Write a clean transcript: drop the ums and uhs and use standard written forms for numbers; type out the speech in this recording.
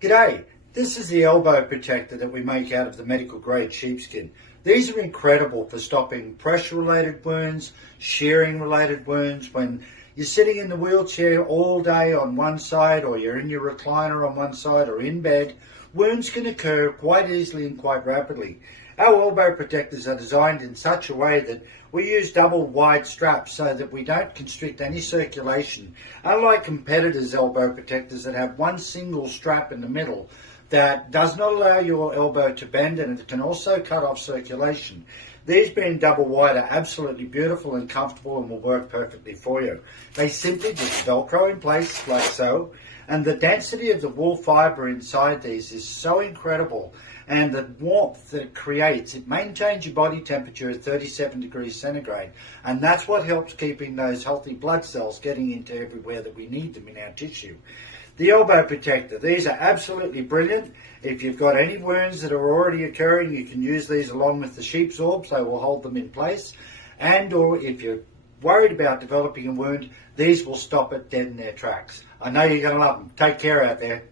G'day, this is the elbow protector that we make out of the medical grade sheepskin. These are incredible for stopping pressure related wounds, shearing related wounds, when you're sitting in the wheelchair all day on one side, or you're in your recliner on one side, or in bed. Wounds can occur quite easily and quite rapidly. Our elbow protectors are designed in such a way that we use double wide straps so that we don't constrict any circulation. Unlike competitors' elbow protectors that have one single strap in the middle that does not allow your elbow to bend, and it can also cut off circulation. These being double wide are absolutely beautiful and comfortable and will work perfectly for you. They simply just Velcro in place like so, and the density of the wool fibre inside these is so incredible, and the warmth that it creates, it maintains your body temperature at 37 degrees centigrade, and that's what helps keeping those healthy blood cells getting into everywhere that we need them in our tissue. The elbow protector, these are absolutely brilliant. If you've got any wounds that are already occurring, you can use these along with the sheep's orbs. They will hold them in place. And or if you're worried about developing a wound, these will stop it dead in their tracks. I know you're going to love them. Take care out there.